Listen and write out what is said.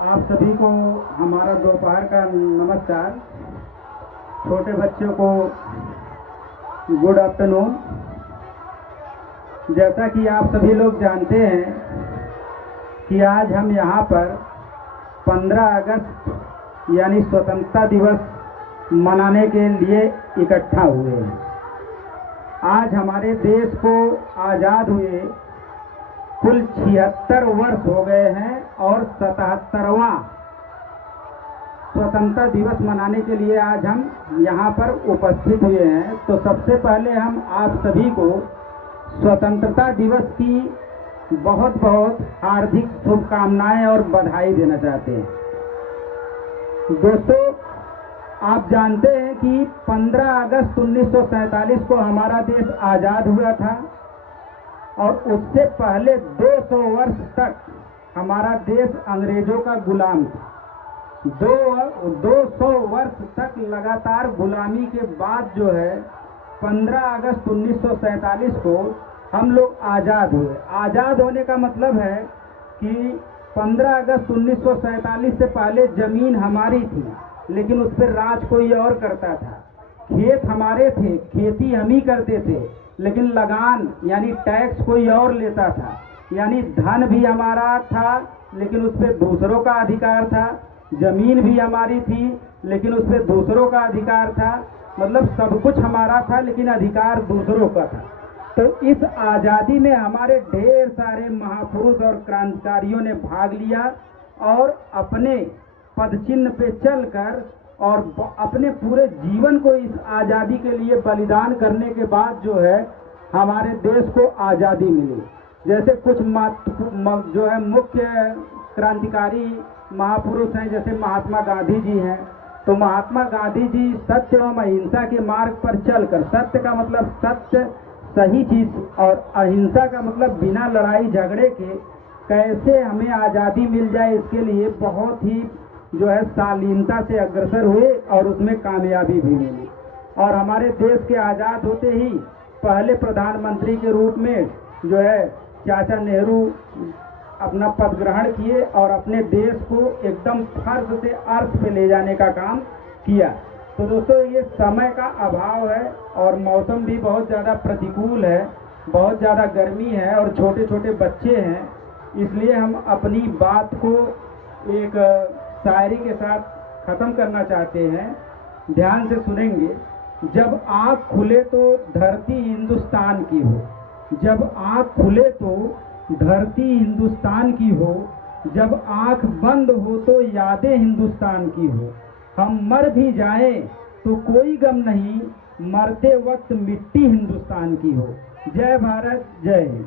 आप सभी को हमारा दोपहर का नमस्कार। छोटे बच्चों को गुड आफ्टरनून। जैसा कि आप सभी लोग जानते हैं कि आज हम यहाँ पर 15 अगस्त यानी स्वतंत्रता दिवस मनाने के लिए इकट्ठा हुए हैं। आज हमारे देश को आज़ाद हुए कुल 76 वर्ष हो गए हैं और 77वां स्वतंत्रता दिवस मनाने के लिए आज हम यहाँ पर उपस्थित हुए हैं। तो सबसे पहले हम आप सभी को स्वतंत्रता दिवस की बहुत बहुत हार्दिक शुभकामनाएं और बधाई देना चाहते हैं। दोस्तों, आप जानते हैं कि 15 अगस्त 1947 को हमारा देश आज़ाद हुआ था और उससे पहले 200 वर्ष तक हमारा देश अंग्रेजों का गुलाम था। 200 वर्ष तक लगातार गुलामी के बाद जो है 15 अगस्त 1947 को हम लोग आज़ाद हुए। आज़ाद होने का मतलब है कि 15 अगस्त 1947 से पहले ज़मीन हमारी थी, लेकिन उस पर राज कोई और करता था। खेत हमारे थे, खेती हम ही करते थे, लेकिन लगान यानी टैक्स कोई और लेता था। यानी धन भी हमारा था, लेकिन उस पर दूसरों का अधिकार था। जमीन भी हमारी थी, लेकिन उस पर दूसरों का अधिकार था। मतलब सब कुछ हमारा था, लेकिन अधिकार दूसरों का था। तो इस आज़ादी में हमारे ढेर सारे महापुरुष और क्रांतिकारियों ने भाग लिया और अपने पदचिन्ह पे चलकर और अपने पूरे जीवन को इस आज़ादी के लिए बलिदान करने के बाद जो है हमारे देश को आज़ादी मिली। जैसे कुछ जो है मुख्य क्रांतिकारी महापुरुष हैं, जैसे महात्मा गांधी जी हैं। तो महात्मा गांधी जी सत्य एवं अहिंसा के मार्ग पर चलकर, सत्य का मतलब सत्य सही चीज और अहिंसा का मतलब बिना लड़ाई झगड़े के कैसे हमें आज़ादी मिल जाए, इसके लिए बहुत ही जो है शालीनता से अग्रसर हुए और उसमें कामयाबी भी मिली। और हमारे देश के आज़ाद होते ही पहले प्रधानमंत्री के रूप में जो है चाचा नेहरू अपना पद ग्रहण किए और अपने देश को एकदम फर्ज से अर्थ पे ले जाने का काम किया। तो दोस्तों, ये समय का अभाव है और मौसम भी बहुत ज़्यादा प्रतिकूल है, बहुत ज़्यादा गर्मी है और छोटे छोटे बच्चे हैं, इसलिए हम अपनी बात को एक शायरी के साथ ख़त्म करना चाहते हैं। ध्यान से सुनेंगे। जब आँख खुले तो धरती हिंदुस्तान की हो, जब आँख खुले तो धरती हिंदुस्तान की हो, जब आँख बंद हो तो यादें हिंदुस्तान की हो। हम मर भी जाएं तो कोई गम नहीं, मरते वक्त मिट्टी हिंदुस्तान की हो। जय भारत, जय हिंद।